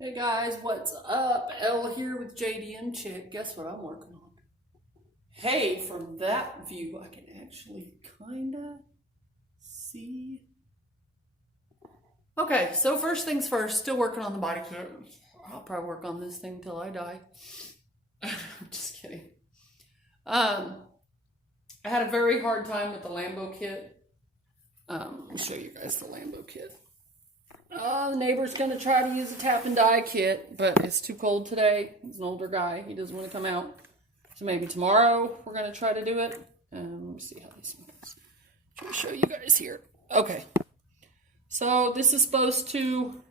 Hey guys, what's up? Elle here with JDM Chick. Guess what I'm working on? Hey, from that view, I can actually kinda see. Okay, so first things first, still working on the body kit. I'll probably work on this thing till I die. I'm just kidding. I had a very hard time with the Lambo kit. Let me show you guys the Lambo kit. The neighbor's going to try to use a tap and die kit, but it's too cold today. He's an older guy. He doesn't want to come out. So maybe tomorrow we're going to try to do it. Let me see how this goes. Try to show you guys here. Okay. So this is supposed to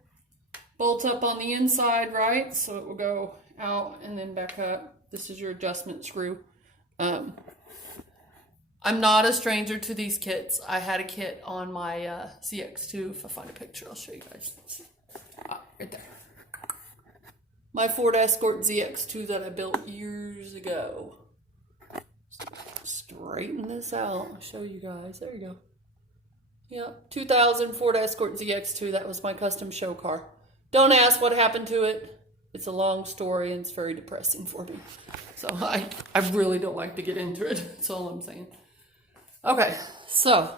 bolt up on the inside, right? So it will go out and then back up. This is your adjustment screw. I'm not a stranger to these kits. I had a kit on my ZX2. If I find a picture, I'll show you guys. Right there. My Ford Escort ZX2 that I built years ago. Straighten this out. I'll show you guys. There you go. Yep, 2000 Ford Escort ZX2. That was my custom show car. Don't ask what happened to it. It's a long story and it's very depressing for me. So I really don't like to get into it. That's all I'm saying. Okay, so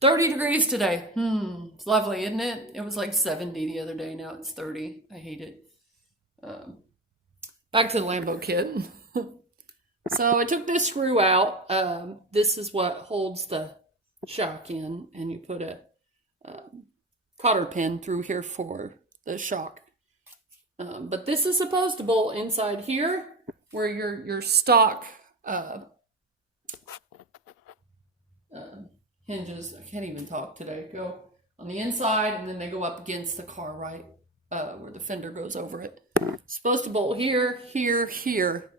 30 degrees today. It's lovely, isn't it? It was like 70 the other day. Now it's 30. I hate it. Back to the Lambo kit. So I took this screw out. This is what holds the shock in, and you put a cotter pin through here for the shock. But this is supposed to bolt inside here, where your stock hinges, I can't even talk today, go on the inside, and then they go up against the car, right, where the fender goes over it. It's supposed to bolt here, here, here,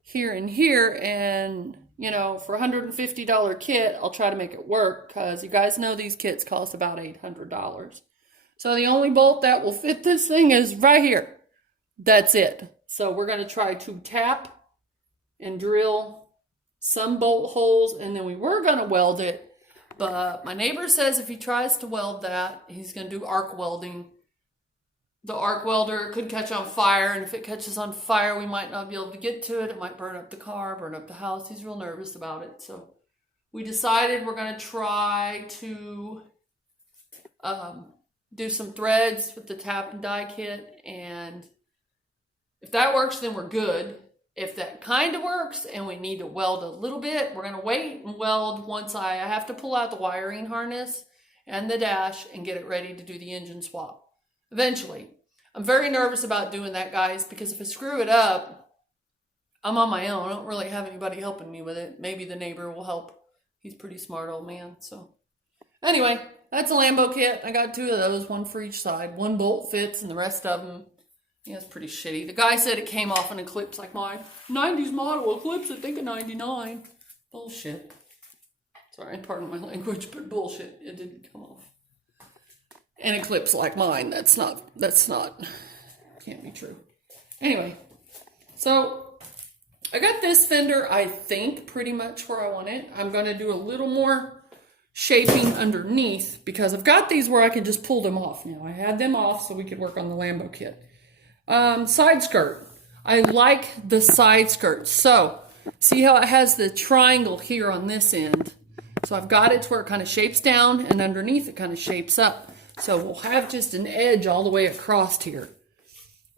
here, and here, and, you know, for a $150 kit, I'll try to make it work, because you guys know these kits cost about $800. So the only bolt that will fit this thing is right here. That's it. So we're going to try to tap and drill some bolt holes, and then we were going to weld it. But my neighbor says if he tries to weld that, he's going to do arc welding. The arc welder could catch on fire, and if it catches on fire, we might not be able to get to it. It might burn up the car, burn up the house. He's real nervous about it. So we decided we're going to try to do some threads with the tap and die kit. And if that works, then we're good. If that kind of works and we need to weld a little bit, we're going to wait and weld once I have to pull out the wiring harness and the dash and get it ready to do the engine swap. Eventually. I'm very nervous about doing that, guys, because if I screw it up, I'm on my own. I don't really have anybody helping me with it. Maybe the neighbor will help. He's a pretty smart old man. So anyway, that's a Lambo kit. I got 2 of those, 1 for each side. 1 bolt fits and the rest of them, yeah, it's pretty shitty. The guy said it came off an Eclipse like mine. 90s model Eclipse, I think a 99. Bullshit. Sorry, pardon my language, but bullshit. It didn't come off. An Eclipse like mine, that's not, can't be true. Anyway, so I got this fender, I think, pretty much where I want it. I'm going to do a little more shaping underneath because I've got these where I can just pull them off now. I had them off so we could work on the Lambo kit. Side skirt. I like the side skirt. So, see how it has the triangle here on this end? So I've got it to where it kind of shapes down and underneath it kind of shapes up. So we'll have just an edge all the way across here.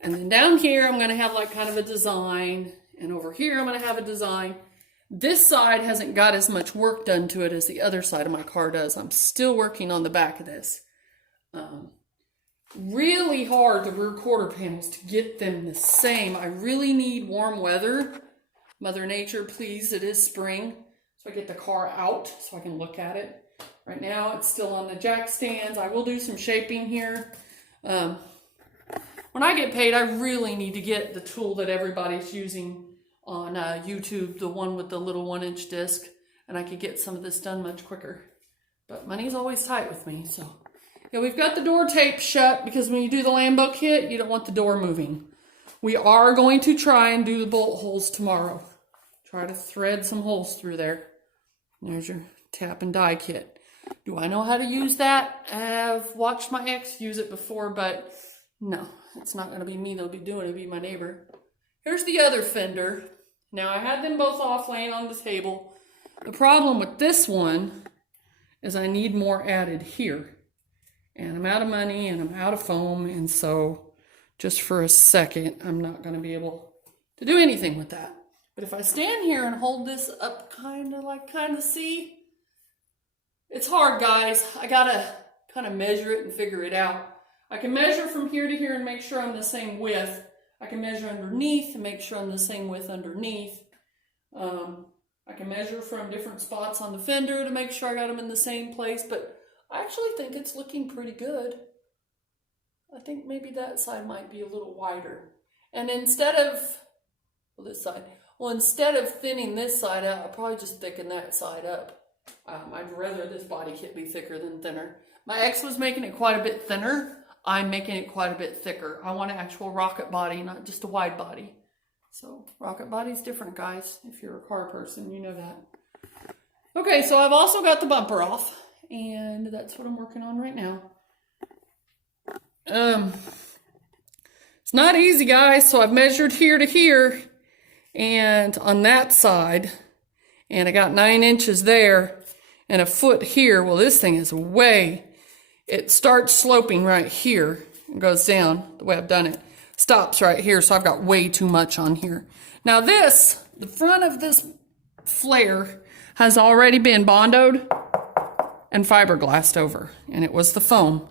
And then down here I'm going to have like kind of a design. And over here I'm going to have a design. This side hasn't got as much work done to it as the other side of my car does. I'm still working on the back of this. Really hard, the rear quarter panels, to get them the same. I really need warm weather. Mother Nature, please, it is spring. So I get the car out so I can look at it. Right now it's still on the jack stands. I will do some shaping here. When I get paid, I really need to get the tool that everybody's using on YouTube, the one with the little 1-inch disc, and I could get some of this done much quicker. But money's always tight with me, so. Yeah, we've got the door taped shut because when you do the Lambo kit, you don't want the door moving. We are going to try and do the bolt holes tomorrow. Try to thread some holes through there. There's your tap and die kit. Do I know how to use that? I've watched my ex use it before, but No, it's not gonna be me that'll be doing it, it'll be my neighbor. Here's the other fender. Now I had them both off laying on the table. The problem with this one is I need more added here. And I'm out of money and I'm out of foam, and so just for a second, I'm not gonna be able to do anything with that. But if I stand here and hold this up kind of see, it's hard, guys. I gotta kind of measure it and figure it out. I can measure from here to here and make sure I'm the same width. I can measure underneath and make sure I'm the same width underneath. I can measure from different spots on the fender to make sure I got them in the same place, but I actually think it's looking pretty good. I think maybe that side might be a little wider. And instead of, well, this side, well, instead of thinning this side out, I'll probably just thicken that side up. I'd rather this body kit be thicker than thinner. My ex was making it quite a bit thinner. I'm making it quite a bit thicker. I want an actual rocket body, not just a wide body. So rocket body's different, guys. If you're a car person, you know that. Okay, so I've also got the bumper off, and that's what I'm working on right now. It's not easy, guys. So I've measured here to here, and on that side, and I got 9 inches there, and a foot here. Well, this thing is it starts sloping right here and goes down the way I've done it. Stops right here, so I've got way too much on here. Now the front of this flare has already been bondoed and fiberglassed over, and it was the foam.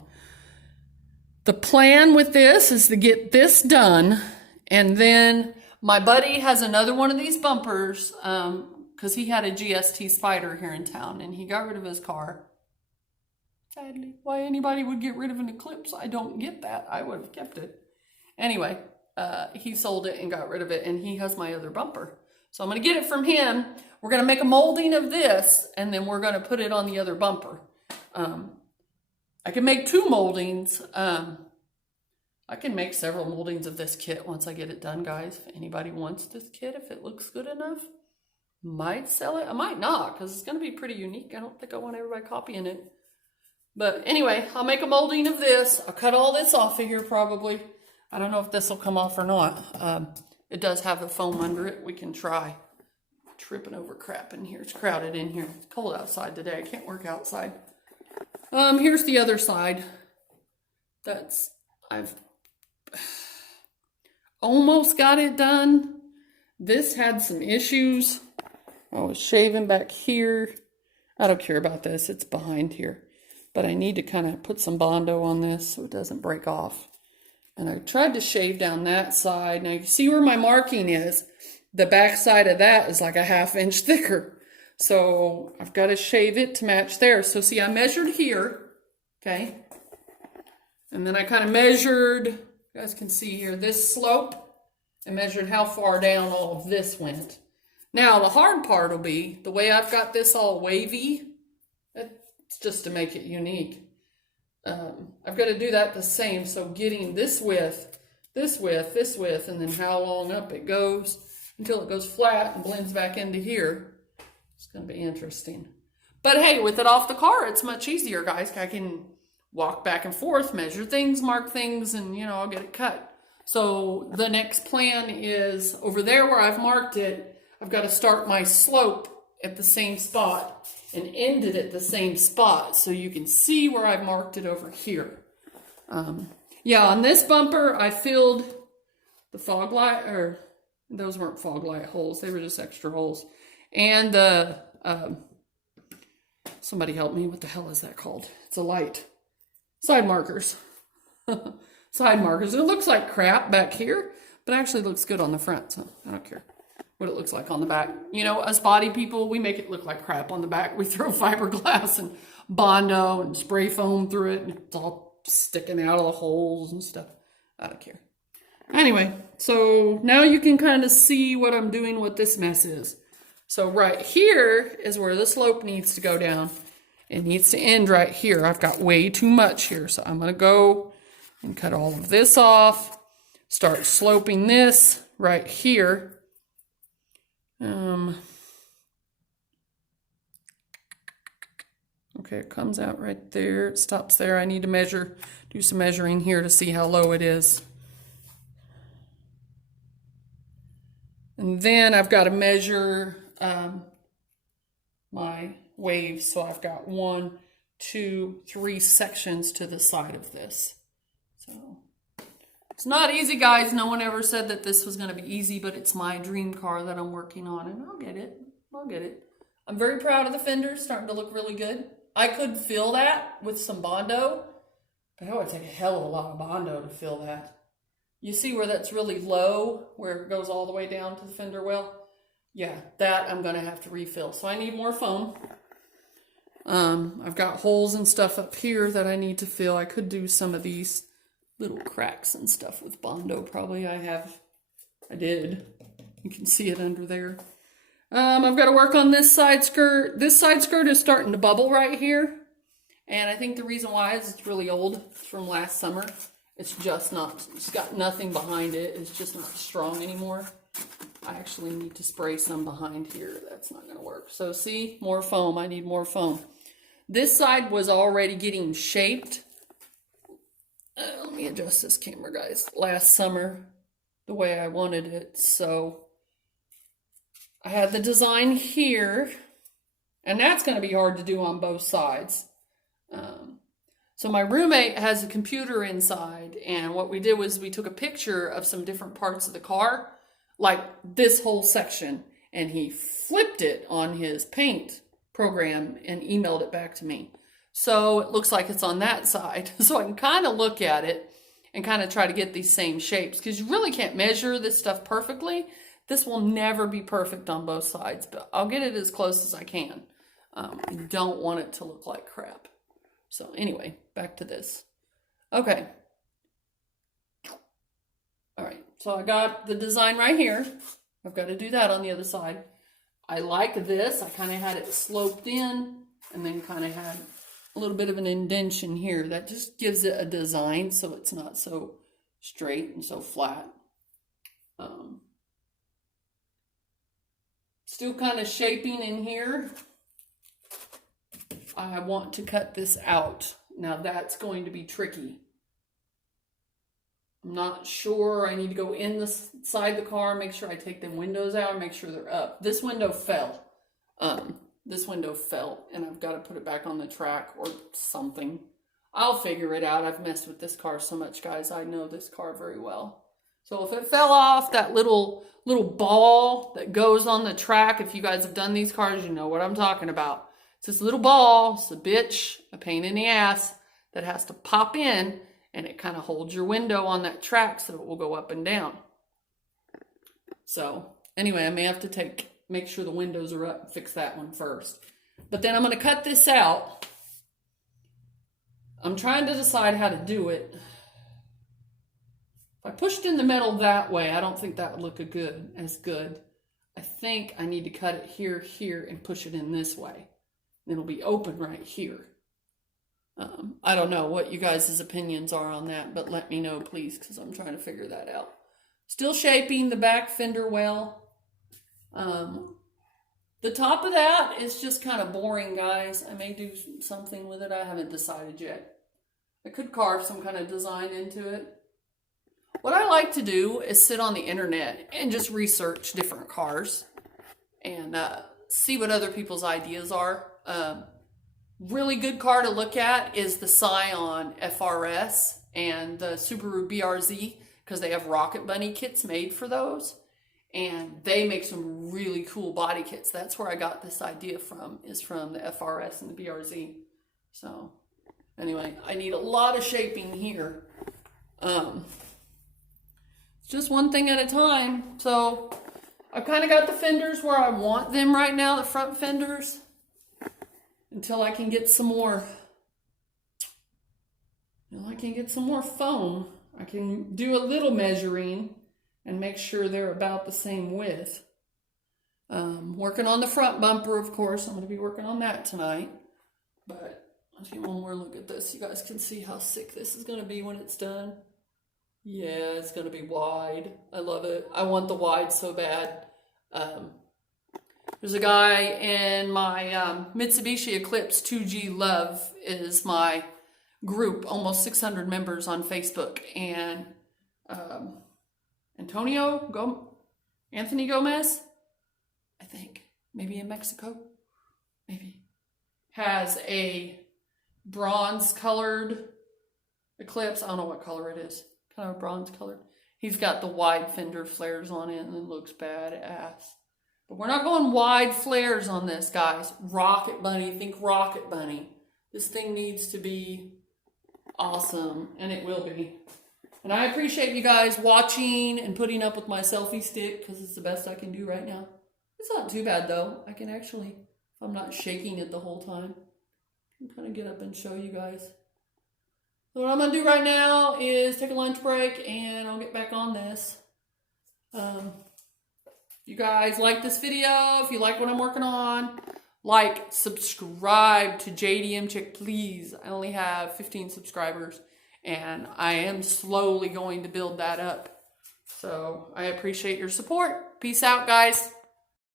The plan with this is to get this done, and then my buddy has another one of these bumpers, because he had a GST Spider here in town, and he got rid of his car. Sadly, why anybody would get rid of an Eclipse, I don't get that. I would have kept it. Anyway, he sold it and got rid of it, and he has my other bumper. So I'm going to get it from him. We're going to make a molding of this, and then we're going to put it on the other bumper. I can make 2 moldings. I can make several moldings of this kit once I get it done, guys. If anybody wants this kit, if it looks good enough, might sell it. I might not, because it's going to be pretty unique. I don't think I want everybody copying it. But anyway, I'll make a molding of this. I'll cut all this off of here probably. I don't know if this will come off or not. It does have the foam under it. We can try. Tripping over crap in here. It's crowded in here. It's cold outside today. I can't work outside. Here's the other side. I've almost got it done. This had some issues. I was shaving back here. I don't care about this. It's behind here. But I need to kind of put some Bondo on this so it doesn't break off. And I tried to shave down that side. Now you see where my marking is. The back side of that is like a 1/2 inch thicker. So I've got to shave it to match there. So see, I measured here, okay? And then I kind of measured, you guys can see here, this slope, and measured how far down all of this went. Now the hard part will be, the way I've got this all wavy, it's just to make it unique. I've got to do that the same, so getting this width, this width, this width, and then how long up it goes until it goes flat and blends back into here. It's going to be interesting. But hey, with it off the car, it's much easier, guys. I can walk back and forth, measure things, mark things, and, you know, I'll get it cut. So the next plan is over there where I've marked it, I've got to start my slope at the same spot and end it at the same spot so you can see where I've marked it over here. Yeah, on this bumper, I filled the fog light, or those weren't fog light holes, they were just extra holes. And the, somebody help me, what the hell is that called? It's a light. Side markers. Side markers. It looks like crap back here, but it actually looks good on the front, so I don't care what it looks like on the back. You know, us body people, we make it look like crap on the back. We throw fiberglass and Bondo and spray foam through it, and it's all sticking out of the holes and stuff. I don't care. Anyway, so now you can kind of see what I'm doing, what this mess is. So right here is where the slope needs to go down. It needs to end right here. I've got way too much here, so I'm going to go and cut all of this off. Start sloping this right here. Okay, it comes out right there. It stops there. I need to measure, do some measuring here to see how low it is. And then I've got to measure my waves. So I've got 1, 2, 3 sections to the side of this. So it's not easy, guys. No one ever said that this was going to be easy, but it's my dream car that I'm working on, and I'll get it. I'll get it. I'm very proud of the fenders, starting to look really good. I could fill that with some Bondo, but that would take a hell of a lot of Bondo to fill that. You see where that's really low, where it goes all the way down to the fender well? Yeah, that I'm going to have to refill. So I need more foam. I've got holes and stuff up here that I need to fill. I could do some of these little cracks and stuff with Bondo. Probably I did. You can see it under there. I've got to work on this side skirt. This side skirt is starting to bubble right here. And I think the reason why is it's really old. It's from last summer. It's got nothing behind it. It's just not strong anymore. I actually need to spray some behind here. That's not going to work. So see, more foam. I need more foam. This side was already getting shaped. Let me adjust this camera, guys. Last summer, the way I wanted it. So I had the design here, and that's going to be hard to do on both sides. So my roommate has a computer inside, and what we did was we took a picture of some different parts of the car, like this whole section, and he flipped it on his paint program and emailed it back to me. So it looks like it's on that side. So I can kind of look at it and kind of try to get these same shapes, because you really can't measure this stuff perfectly. This will never be perfect on both sides, but I'll get it as close as I can. I don't want it to look like crap. So anyway, back to this. Okay. All right, so I got the design right here. I've got to do that on the other side. I like this. I kind of had it sloped in and then kind of had a little bit of an indentation here. That just gives it a design so it's not so straight and so flat. Still kind of shaping in here. I want to cut this out. Now that's going to be tricky. I'm not sure. I need to go inside the car, make sure I take them windows out, make sure they're up. This window fell. This window fell, and I've got to put it back on the track or something. I'll figure it out. I've messed with this car so much, guys. I know this car very well. So if it fell off, that little ball that goes on the track, if you guys have done these cars, you know what I'm talking about. It's this little ball. It's a bitch, a pain in the ass that has to pop in, and it kind of holds your window on that track so it will go up and down. So anyway, I may have to make sure the windows are up and fix that one first. But then I'm going to cut this out. I'm trying to decide how to do it. If I pushed in the metal that way, I don't think that would look as good. I think I need to cut it here, and push it in this way. It'll be open right here. I don't know what you guys' opinions are on that, but let me know, please, because I'm trying to figure that out. Still shaping the back fender well. The top of that is just kind of boring, guys. I may do something with it. I haven't decided yet. I could carve some kind of design into it. What I like to do is sit on the internet and just research different cars and see what other people's ideas are. Really good car to look at is the Scion FRS and the Subaru BRZ, because they have Rocket Bunny kits made for those. And they make some really cool body kits. That's where I got this idea from, is from the FRS and the BRZ. So anyway, I need a lot of shaping here. Just one thing at a time. So I've kind of got the fenders where I want them right now, the front fenders, until I can get some more. Until I can get some more foam. I can do a little measuring and make sure they're about the same width. Working on the front bumper, of course. I'm going to be working on that tonight. But I'll take one more look at this. You guys can see how sick this is going to be when it's done. Yeah, it's going to be wide. I love it. I want the wide so bad. There's a guy in my Mitsubishi Eclipse 2G Love is my group, almost 600 members on Facebook, and Anthony Gomez, I think, maybe in Mexico, maybe, has a bronze colored Eclipse. I don't know what color it is, kind of bronze colored. He's got the wide fender flares on it and it looks badass. But we're not going wide flares on this, guys. Rocket Bunny, think Rocket Bunny. This thing needs to be awesome, and it will be. And I appreciate you guys watching and putting up with my selfie stick, because it's the best I can do right now. It's not too bad, though. I can actually, if I'm not shaking it the whole time, I can kind of get up and show you guys. So what I'm going to do right now is take a lunch break, and I'll get back on this. You guys like this video, if you like what I'm working on, like, subscribe to JDM Chick, please. I only have 15 subscribers, and I am slowly going to build that up. So I appreciate your support. Peace out, guys.